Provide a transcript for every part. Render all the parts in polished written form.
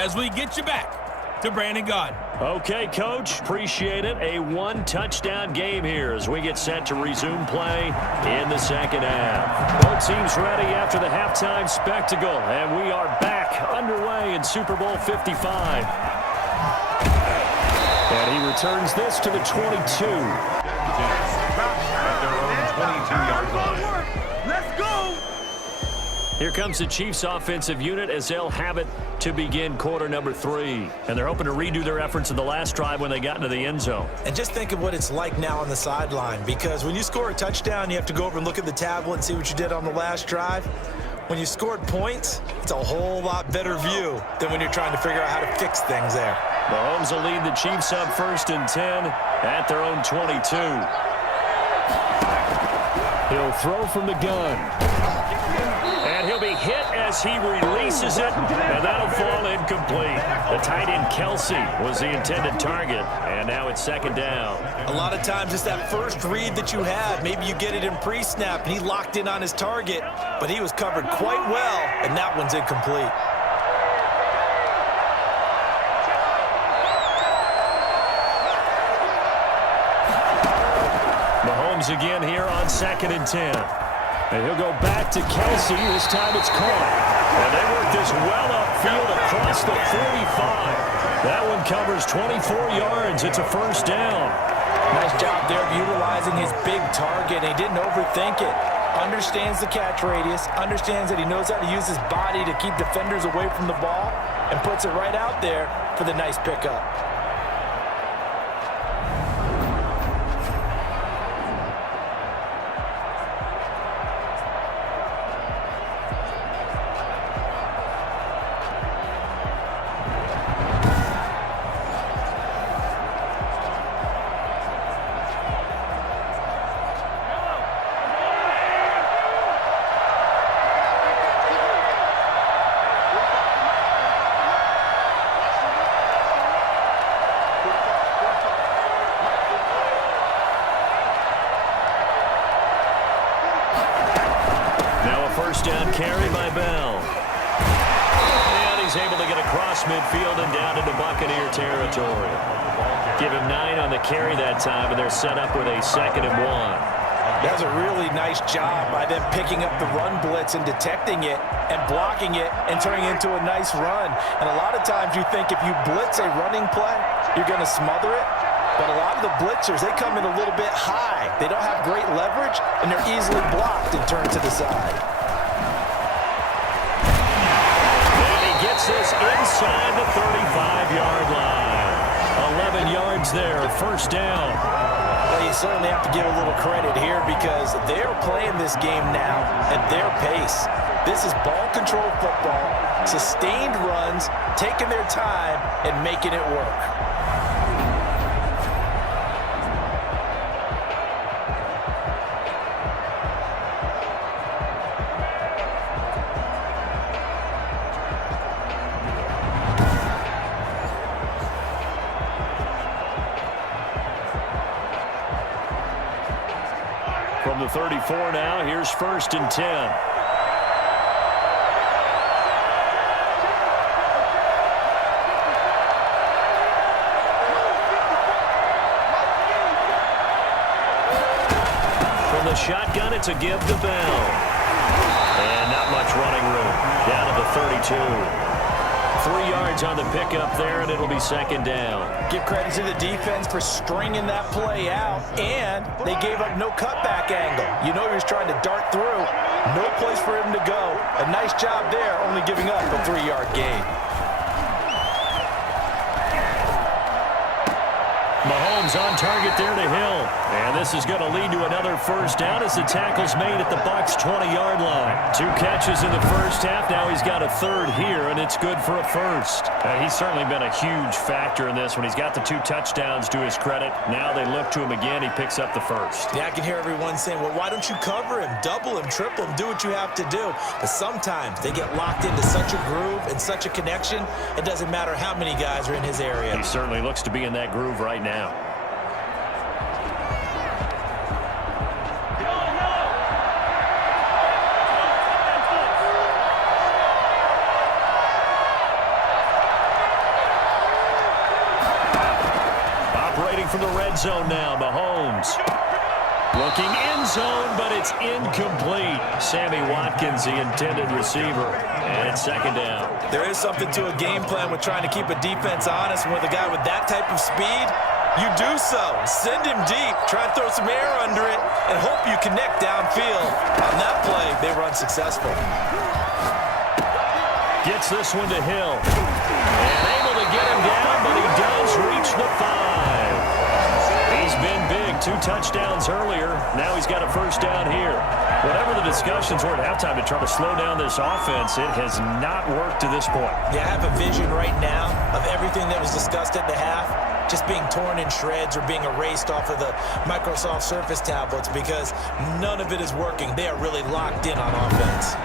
as we get you back to Brandon Gaudin. Okay, Coach. Appreciate it. A one-touchdown game here as we get set to resume play in the second half. Both teams ready after the halftime spectacle, and we are back underway in Super Bowl 55. And he returns this to the 22. Let's go! Here comes the Chiefs offensive unit as they'll have it to begin quarter number 3. And they're hoping to redo their efforts in the last drive when they got into the end zone. And just think of what it's like now on the sideline, because when you score a touchdown, you have to go over and look at the tablet and see what you did on the last drive. When you scored points, it's a whole lot better view than when you're trying to figure out how to fix things there. Mahomes will lead the Chiefs up 1st and 10 at their own 22. He'll throw from the gun. And he'll be hit as he releases it, and that'll fall incomplete. The tight end Kelsey was the intended target, and now it's second down. A lot of times it's that first read that you have. Maybe you get it in pre-snap, and he locked in on his target, but he was covered quite well, and that one's incomplete. Mahomes again here on 2nd and 10. And he'll go back to Kelsey. This time it's caught. And they work this well upfield across the 45. That one covers 24 yards. It's a first down. Nice job there of utilizing his big target. He didn't overthink it. Understands the catch radius. Understands that he knows how to use his body to keep defenders away from the ball. And puts it right out there for the nice pickup. First down carry by Bell. And he's able to get across midfield and down into Buccaneer territory. Give him 9 on the carry that time, and they're set up with a 2nd and 1. That was a really nice job by them picking up the run blitz and detecting it and blocking it and turning it into a nice run. And a lot of times you think if you blitz a running play, you're going to smother it. But a lot of the blitzers, they come in a little bit high. They don't have great leverage, and they're easily blocked and turned to the side. Gets this inside the 35-yard line. 11 yards there, first down. Well, you certainly have to give a little credit here because they're playing this game now at their pace. This is ball control football, sustained runs, taking their time and making it work. From the 34 now, here's 1st and 10. From the shotgun, it's a give to Bell. And not much running room. Down to the 32. 3 yards on the pickup there, and it'll be 2nd down. Give credit to the defense for stringing that play out, and they gave up no cutback angle. You know he was trying to dart through. No place for him to go. A nice job there, only giving up a 3-yard gain. Mahomes on target there to Hill. And this is going to lead to another first down as the tackle's made at the Bucs' 20-yard line. 2 catches in the first half. Now he's got a 3rd here, and it's good for a first. He's certainly been a huge factor in this when he's got the 2 touchdowns to his credit. Now they look to him again. He picks up the first. Yeah, I can hear everyone saying, well, why don't you cover him, double him, triple him, do what you have to do. But sometimes they get locked into such a groove and such a connection, it doesn't matter how many guys are in his area. He certainly looks to be in that groove right now. from the red zone now. Mahomes looking end zone, but it's incomplete. Sammy Watkins, the intended receiver, and it's second down. There is something to a game plan with trying to keep a defense honest. With a guy with that type of speed, you do so. Send him deep, try and throw some air under it, and hope you connect downfield. On that play, they were unsuccessful. Gets this one to Hill. And able to get him down, but he does reach the 5. He's been big. 2 touchdowns earlier. Now he's got a first down here. Whatever the discussions were at halftime to try to slow down this offense, it has not worked to this point. Yeah, I have a vision right now of everything that was discussed at the half just being torn in shreds or being erased off of the Microsoft Surface tablets because none of it is working. They are really locked in on offense.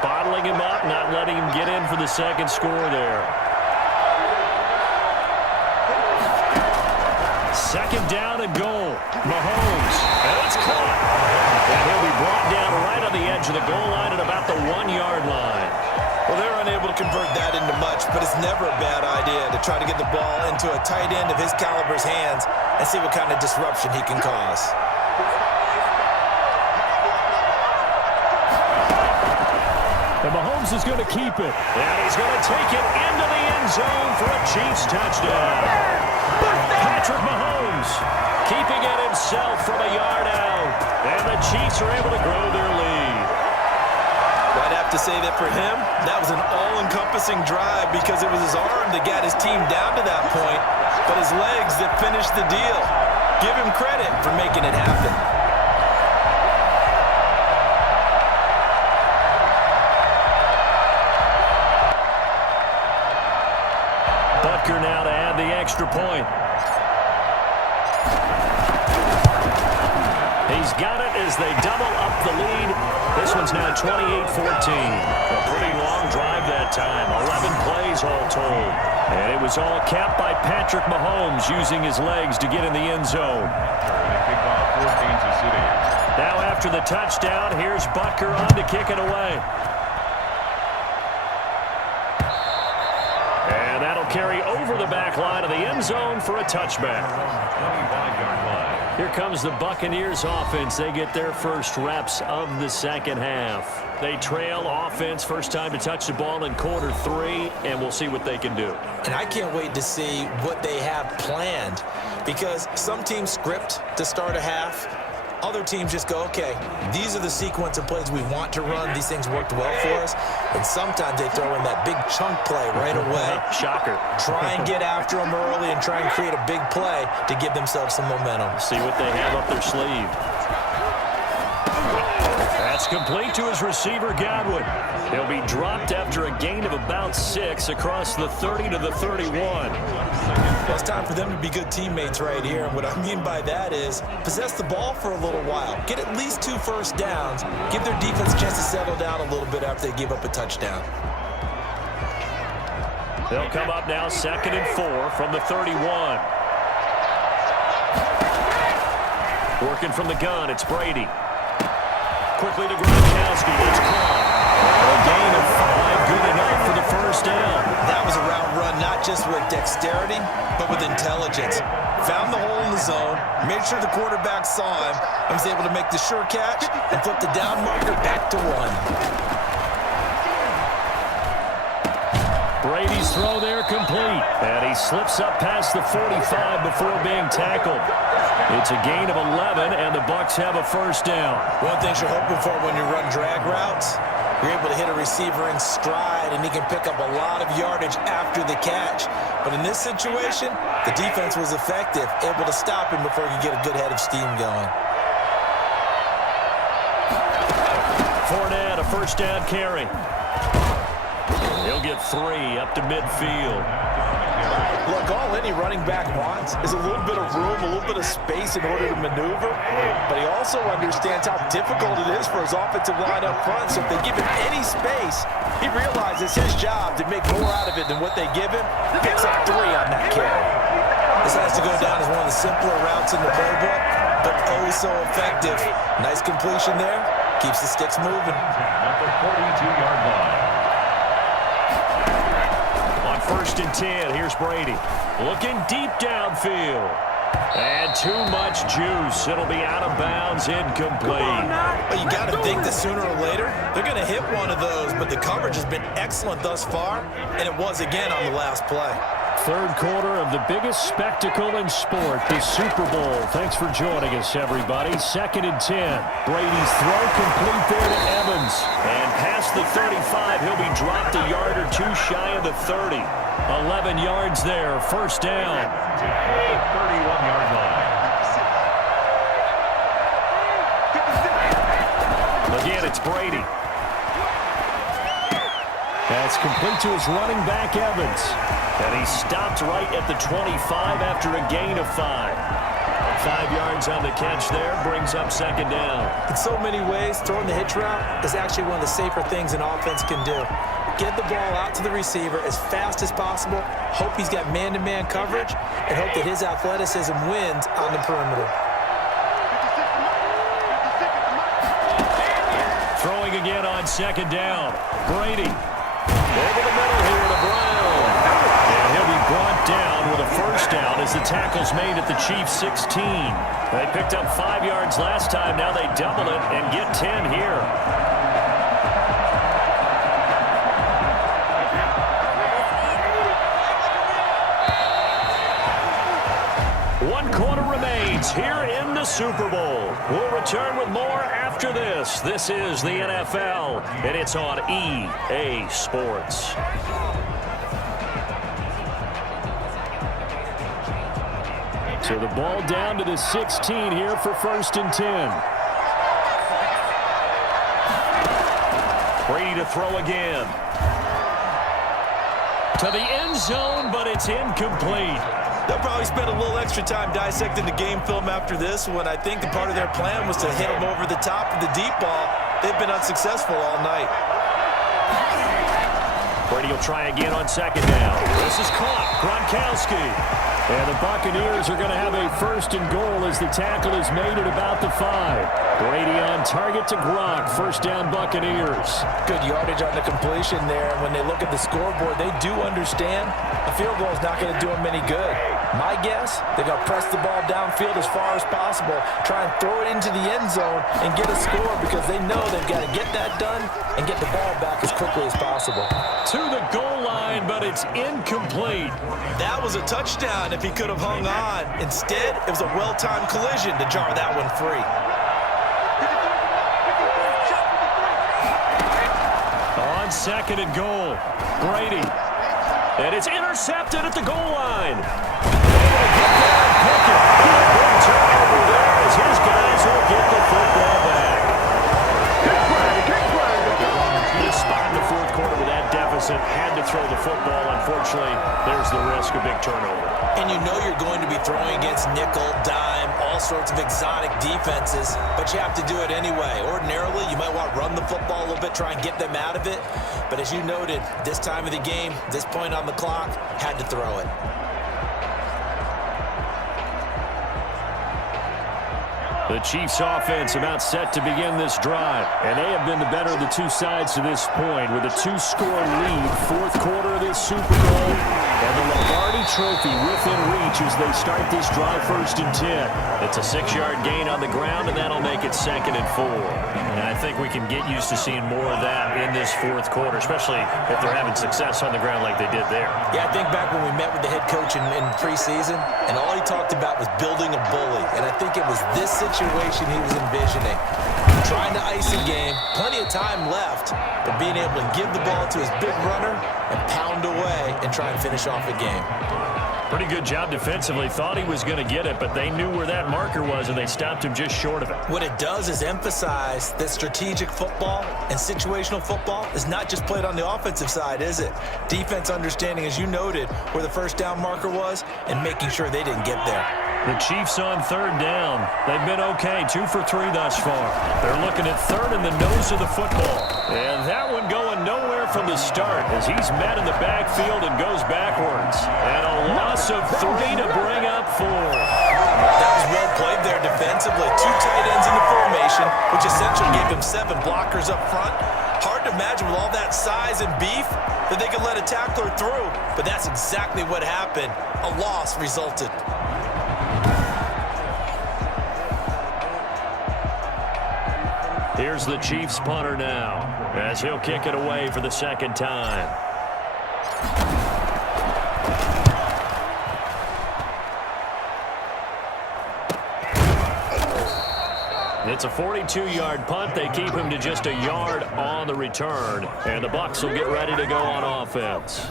Bottling him up, not letting him get in for the second score there. Second down and goal. Mahomes. And it's caught. And he'll be brought down right on the edge of the goal line at about the 1-yard line. Well, they're unable to convert that into much, but it's never a bad idea to try to get the ball into a tight end of his caliber's hands and see what kind of disruption he can cause. And Mahomes is going to keep it. And he's going to take it into the end zone for a Chiefs touchdown. Patrick Mahomes keeping it himself from a yard out. And the Chiefs are able to grow their lead. I'd have to say that for him, that was an all-encompassing drive because it was his arm that got his team down to that point, but his legs that finished the deal. Give him credit for making it happen. Now to add the extra point. He's got it as they double up the lead. This one's now 28-14. A pretty long drive that time. 11 plays all told. And it was all capped by Patrick Mahomes using his legs to get in the end zone. Now after the touchdown, here's Butker on to kick it away. And that'll carry over the back line of the end zone for a touchback. Here comes the Buccaneers offense. They get their first reps of the second half. They trail offense, first time to touch the ball in quarter 3, and we'll see what they can do. And I can't wait to see what they have planned because some teams script to start a half. Other teams just go, okay, these are the sequence of plays we want to run. These things worked well for us. And sometimes they throw in that big chunk play right away. Shocker. Try and get after them early and try and create a big play to give themselves some momentum. See what they have up their sleeve. That's complete to his receiver, Godwin. He'll be dropped after a gain of about 6 across the 30 to the 31. Well, it's time for them to be good teammates right here. And what I mean by that is possess the ball for a little while. Get at least 2 first downs. Give their defense a chance to settle down a little bit after they give up a touchdown. They'll come up now 2nd and 4 from the 31. Working from the gun, it's Brady. Quickly to Gronkowski. It's caught. A gain of 5, good enough for the first down. That was a route run, not just with dexterity, but with intelligence. Found the hole in the zone, made sure the quarterback saw him, and was able to make the sure catch and flip the down marker back to 1. Brady's throw there complete. And he slips up past the 45 before being tackled. It's a gain of 11, and the Bucs have a first down. One thing you're hoping for when you run drag routes, you're able to hit a receiver in stride, and he can pick up a lot of yardage after the catch. But in this situation, the defense was effective, able to stop him before he could get a good head of steam going. Fournette, a first down carry. He'll get 3 up to midfield. Look, all any running back wants is a little bit of room, a little bit of space in order to maneuver, but he also understands how difficult it is for his offensive line up front, so if they give him any space, he realizes his job to make more out of it than what they give him. Picks up 3 on that carry. This has to go down as one of the simpler routes in the playbook, but oh so effective. Nice completion there. Keeps the sticks moving. At the 42-yard line. On 1st and 10, here's Brady. Looking deep downfield. And too much juice. It'll be out of bounds, incomplete. But you got to think that sooner or later, they're going to hit one of those, but the coverage has been excellent thus far, and it was again on the last play. Third quarter of the biggest spectacle in sport, the Super Bowl. Thanks for joining us, everybody. 2nd and 10. Brady's throw complete there to Evans. And past the 35, he'll be dropped a yard or 2 shy of the 30. 11 yards there, first down. 31-yard line. Again, it's Brady. That's complete to his running back, Evans. And he stopped right at the 25 after a gain of 5. 5 yards on the catch there, brings up 2nd down. In so many ways, throwing the hitch route is actually one of the safer things an offense can do. Get the ball out to the receiver as fast as possible, hope he's got man-to-man coverage, and hope that his athleticism wins on the perimeter. Throwing again on 2nd down. Brady. Over the middle here to Brown. And he'll be brought down with a first down as the tackle's made at the Chiefs' 16. They picked up 5 yards last time. Now they double it and get 10 here. One quarter remains here in the Super Bowl. We'll return with more after this. This is the NFL, and it's on EA Sports. So the ball down to the 16 here for 1st and 10. Brady to throw again. To the end zone, but it's incomplete. They'll probably spend a little extra time dissecting the game film after this when I think the part of their plan was to hit them over the top of the deep ball. They've been unsuccessful all night. Brady will try again on 2nd down. This is caught. Gronkowski. And the Buccaneers are going to have a 1st and goal as the tackle is made at about the 5. Brady on target to Gronk. 1st down Buccaneers. Good yardage on the completion there. When they look at the scoreboard, they do understand a field goal is not going to do them any good. My guess, they're going to press the ball downfield as far as possible, try and throw it into the end zone and get a score because they know they've got to get that done and get the ball back as quickly as possible. To the goal line, but it's incomplete. That was a touchdown if he could have hung on. Instead, it was a well-timed collision to jar that one free. On 2nd and goal, Brady. And it's intercepted at the goal line. Get there and pick it. Big turnover there as his guys will get the football back. This spot in the 4th quarter with that deficit had to throw the football. Unfortunately, there's the risk of big turnover. And you know you're going to be throwing against nickel, dime, all sorts of exotic defenses, but you have to do it anyway. Ordinarily, you might want to run the football a little bit, try and get them out of it. But as you noted, this time of the game, this point on the clock, had to throw it. The Chiefs offense about set to begin this drive. And they have been the better of the two sides to this point with a 2-score lead. 4th quarter of this Super Bowl. And the Lombardi Trophy within reach as they start this drive 1st and 10. It's a 6-yard gain on the ground, and that'll make it 2nd and 4. And I think we can get used to seeing more of that in this 4th quarter, especially if they're having success on the ground like they did there. Yeah, I think back when we met with the head coach in preseason, and all he talked about was building a bully. And I think it was this situation he was envisioning. Trying to ice a game, plenty of time left, but being able to give the ball to his big runner and pound away and try and finish off a game. Pretty good job defensively. Thought he was going to get it, but they knew where that marker was, and they stopped him just short of it. What it does is emphasize that strategic football and situational football is not just played on the offensive side, is it? Defense understanding, as you noted, where the first down marker was and making sure they didn't get there. The Chiefs on third down. They've been okay, 2 for 3 thus far. They're looking at third in the nose of the football. And that one going nowhere from the start as he's met in the backfield and goes backwards. And a loss of 3 to bring up 4. That was well played there defensively. 2 tight ends in the formation, which essentially gave him 7 blockers up front. Hard to imagine with all that size and beef that they could let a tackler through. But that's exactly what happened. A loss resulted. Here's the Chiefs punter now as he'll kick it away for the second time. It's a 42-yard punt. They keep him to just a yard on the return. And the Bucs will get ready to go on offense.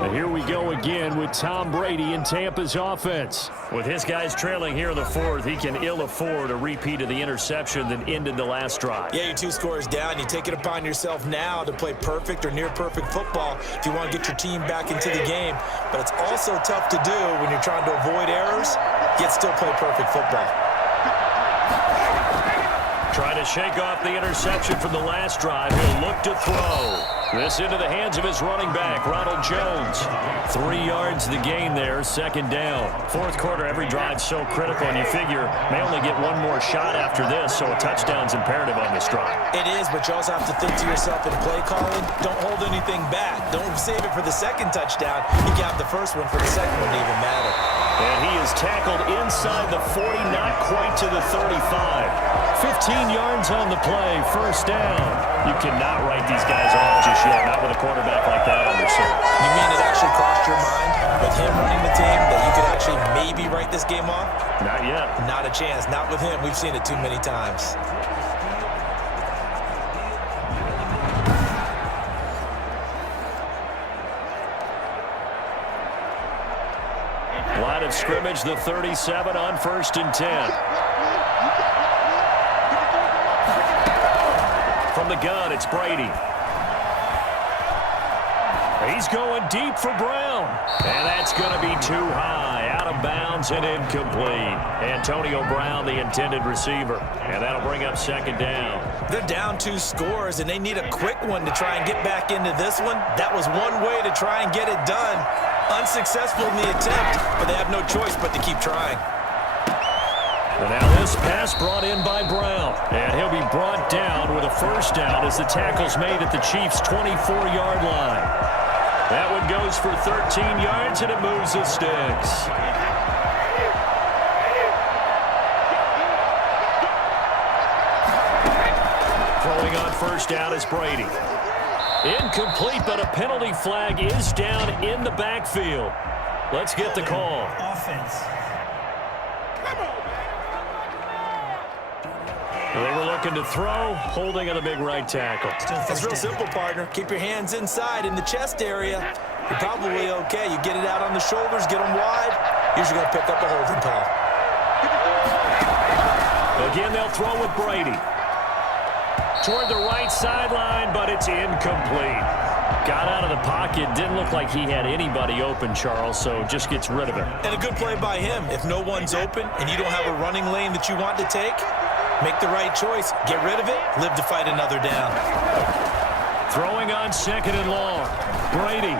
And here we go again with Tom Brady in Tampa's offense. With his guys trailing here in the fourth, he can ill afford a repeat of the interception that ended the last drive. Yeah, you're 2 scores down. You take it upon yourself now to play perfect or near-perfect football if you want to get your team back into the game. But it's also tough to do when you're trying to avoid errors, yet still play perfect football. Trying to shake off the interception from the last drive. He'll look to throw. This into the hands of his running back, Ronald Jones. 3 yards the gain there, second down. Fourth quarter, every drive so critical, and you figure may only get one more shot after this, so a touchdown's imperative on this drive. It is, but you also have to think to yourself in play calling, don't hold anything back. Don't save it for the second touchdown. You can have the first one for the second one to even matter. And he is tackled inside the 40, not quite to the 35. 15 yards on the play, first down. You cannot write these guys off just yet, not with a quarterback like that under center. You mean it actually crossed your mind with him running the team that you could actually maybe write this game off? Not yet. Not a chance. Not with him. We've seen it too many times. Line of scrimmage, the 37 on 1st and 10. From the gun, it's Brady. He's going deep for Brown. And that's going to be too high. Out of bounds and incomplete. Antonio Brown, the intended receiver. And that'll bring up second down. They're down 2 scores, and they need a quick one to try and get back into this one. That was one way to try and get it done. Unsuccessful in the attempt, but they have no choice but to keep trying. And now this pass brought in by Brown. And he'll be brought down with a first down as the tackle's made at the Chiefs' 24-yard line. That one goes for 13 yards, and it moves the sticks. Throwing on first down is Brady. Incomplete, but a penalty flag is down in the backfield. Let's get the call. Offense. They were looking to throw, holding on the big right tackle. It's real simple, partner. Keep your hands inside in the chest area. You're probably okay. You get it out on the shoulders, get them wide. Usually going to pick up a holding call. Again, they'll throw with Brady. Toward the right sideline, but it's incomplete. Got out of the pocket. Didn't look like he had anybody open, Charles, so just gets rid of it. And a good play by him. If no one's open and you don't have a running lane that you want to take, make the right choice. Get rid of it. Live to fight another down. Throwing on second and long. Brady.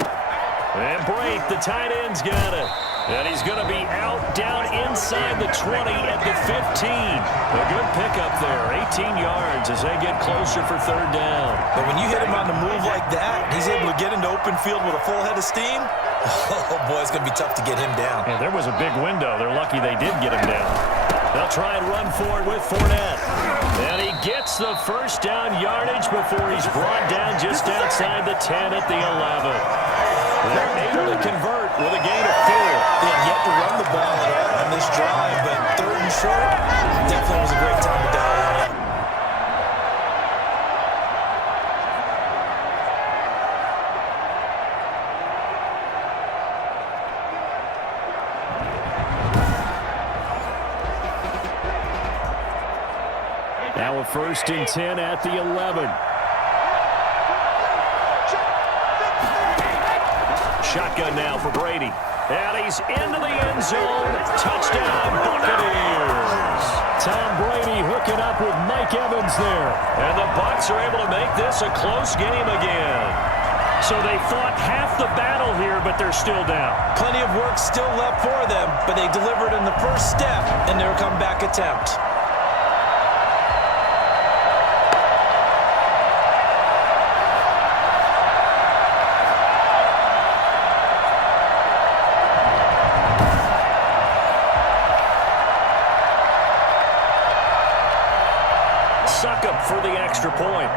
And Brady, the tight end's got it. And he's going to be out down inside the 20 at the 15. A good pickup there, 18 yards as they get closer for third down. But when you hit him on the move like that, he's able to get into open field with a full head of steam. Oh, boy, it's going to be tough to get him down. Yeah, there was a big window. They're lucky they did get him down. They'll try and run for it with Fournette. And he gets the first down yardage before he's brought down just outside the 10 at the 11. They're able to convert with a gain of 4. They had yet to run the ball at all on this drive, but third and short definitely was a great time to dial in. first and 10 at the 11. Shotgun now for Brady. And he's into the end zone. Touchdown, Buccaneers. Tom Brady hooking up with Mike Evans there. And the Bucs are able to make this a close game again. So they fought half the battle here, but they're still down. Plenty of work still left for them, but they delivered in the first step in their comeback attempt. Suck up for the extra point.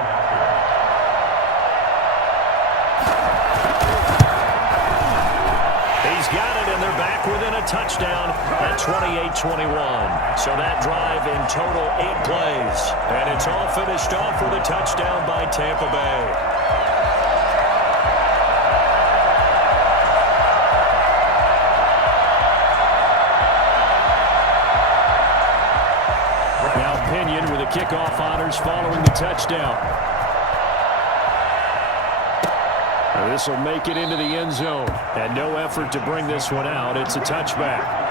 He's got it, and they're back within a touchdown at 28-21. So that drive in total 8 plays. And it's all finished off with a touchdown by Tampa Bay. With the kickoff honors following the touchdown. This will make it into the end zone. And no effort to bring this one out. It's a touchback.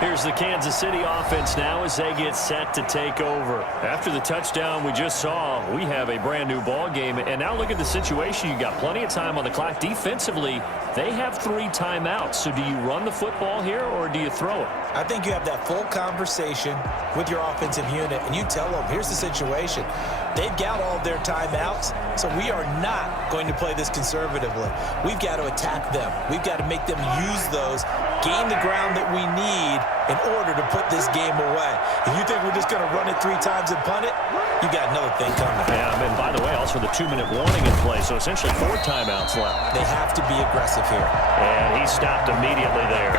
Here's the Kansas City offense now as they get set to take over. After the touchdown we just saw, we have a brand new ball game. And now look at the situation. You got plenty of time on the clock. Defensively, they have 3 timeouts. So do you run the football here or do you throw it? I think you have that full conversation with your offensive unit, and you tell them, here's the situation. They've got all their timeouts, so we are not going to play this conservatively. We've got to attack them. We've got to make them use those, gain the ground that we need in order to put this game away. If you think we're just going to run it 3 times and punt it, you got another thing coming. Yeah, and by the way, also the 2-minute warning in play, so essentially 4 timeouts left. They have to be aggressive here. And he stopped immediately there.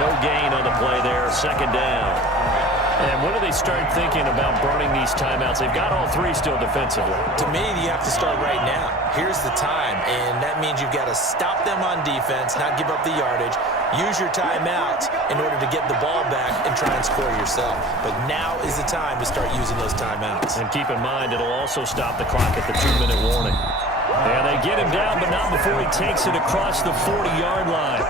No gain on the play there, second down. And when do they start thinking about burning these timeouts? They've got all 3 still defensively. To me, you have to start right now. Here's the time, and that means you've got to stop them on defense, not give up the yardage, use your timeouts in order to get the ball back and try and score yourself. But now is the time to start using those timeouts. And keep in mind, it'll also stop the clock at the 2-minute warning. And they get him down, but not before he takes it across the 40-yard line.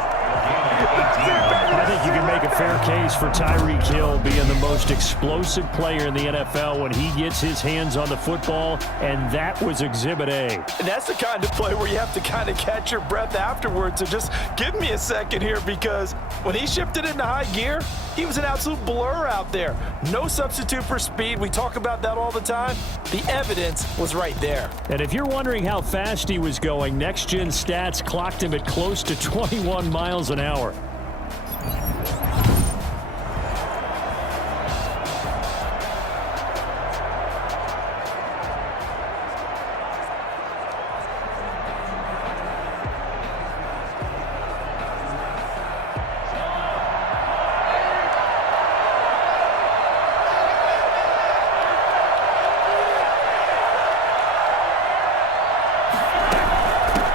I think you can make a fair case for Tyreek Hill being the most explosive player in the NFL when he gets his hands on the football, and that was Exhibit A. And that's the kind of play where you have to kind of catch your breath afterwards. So just give me a second here, because when he shifted into high gear, he was an absolute blur out there. No substitute for speed. We talk about that all the time. The evidence was right there. And if you're wondering how fast he was going, Next Gen Stats clocked him at close to 21 miles an hour.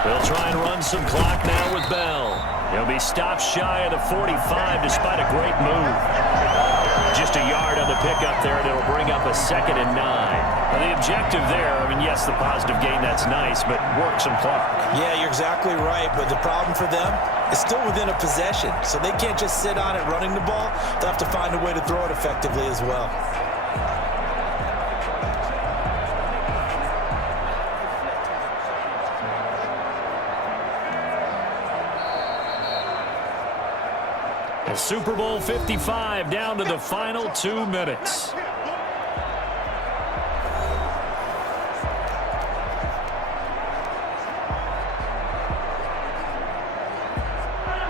They'll try and run some clock now with Bell. He'll be stopped shy of the 45 despite a great move. Just a yard on the pickup there, and it'll bring up a 2nd and 9. Now the objective there, I mean, yes, the positive gain, that's nice, but work some clock. Yeah, you're exactly right, but the problem for them is still within a possession, so they can't just sit on it running the ball. They'll have to find a way to throw it effectively as well. Super Bowl 55 down to the final 2 minutes.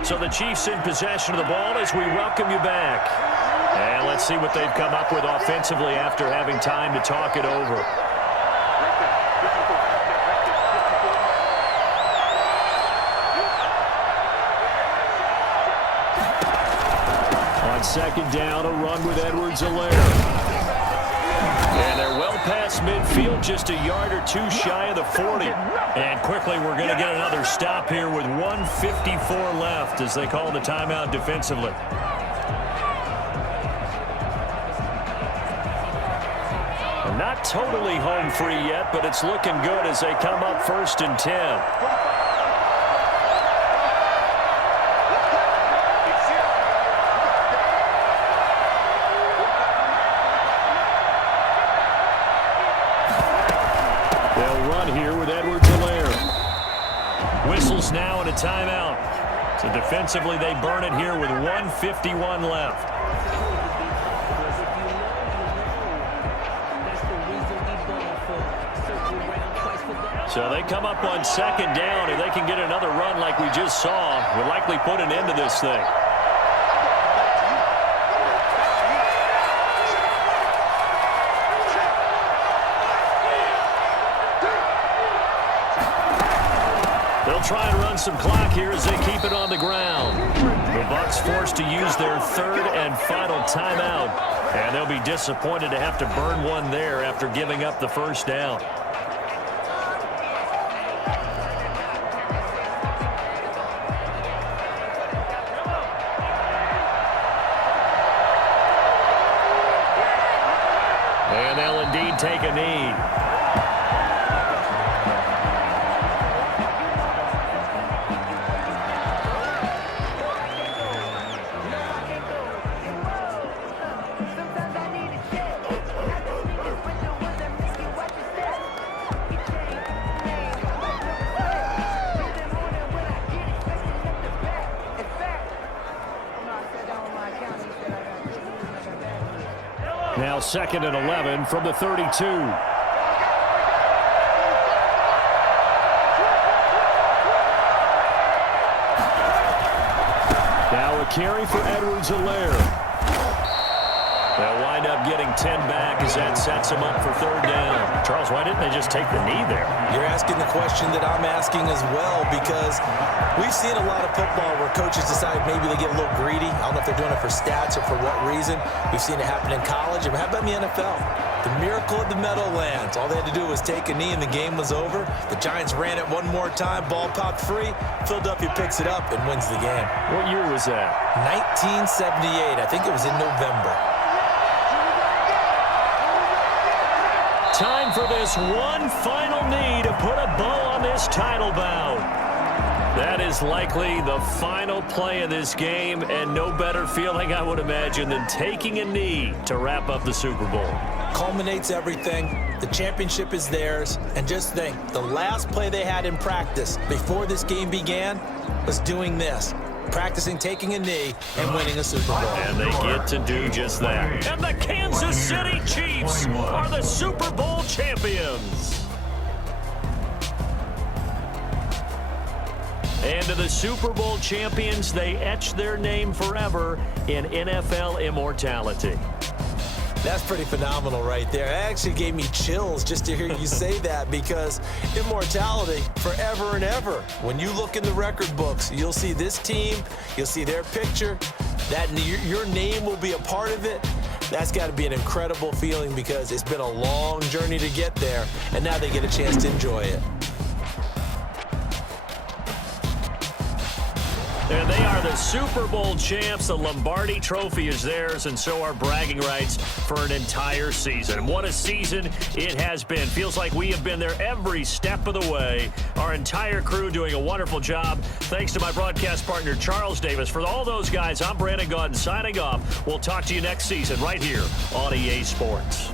So the Chiefs in possession of the ball as we welcome you back. And let's see what they've come up with offensively after having time to talk it over. On 2nd down, a run with Edwards-Helaire. And they're well past midfield, just a yard or 2 shy of the 40. And quickly, we're going to get another stop here with 1:54 left as they call the timeout defensively. Not totally home free yet, but it's looking good as they come up 1st and 10. They'll run here with Whistles now and a timeout. So defensively, they burn it here with 1:51 left. So they come up on 2nd down. If they can get another run like we just saw, would likely put an end to this thing. They'll try and run some clock here as they keep it on the ground. The Bucs forced to use their 3rd and final timeout. And they'll be disappointed to have to burn one there after giving up the 1st down. And they'll indeed take a knee. Now 2nd and 11 from the 32. Now a carry for Edwards-Helaire. They'll wind up getting 10 back as that sets them up for 3rd down. Charles, why didn't they just take the knee there? You're asking the question that I'm asking as well, because we've seen a lot of football where coaches decide maybe they get a little greedy. I don't know if they're doing it for stats or for what reason. We've seen it happen in college. And how about in the NFL? The miracle of the Meadowlands. All they had to do was take a knee and the game was over. The Giants ran it one more time. Ball popped free. Philadelphia picks it up and wins the game. What year was that? 1978. I think it was in November. Time for this one final knee to put a bow on this title bout. That is likely the final play of this game, and no better feeling, I would imagine, than taking a knee to wrap up the Super Bowl. Culminates everything. The championship is theirs. And just think, the last play they had in practice before this game began was doing this. Practicing taking a knee and winning a Super Bowl. And they get to do just that. And the Kansas City Chiefs are the Super Bowl champions. And to the Super Bowl champions, they etch their name forever in NFL immortality. That's pretty phenomenal right there. It actually gave me chills just to hear you say that, because immortality forever and ever. When you look in the record books, you'll see this team, you'll see their picture, that your name will be a part of it. That's got to be an incredible feeling, because it's been a long journey to get there, and now they get a chance to enjoy it. And they are the Super Bowl champs. The Lombardi Trophy is theirs, and so are bragging rights for an entire season. What a season it has been. Feels like we have been there every step of the way. Our entire crew doing a wonderful job. Thanks to my broadcast partner, Charles Davis. For all those guys, I'm Brandon Gaudin signing off. We'll talk to you next season right here on EA Sports.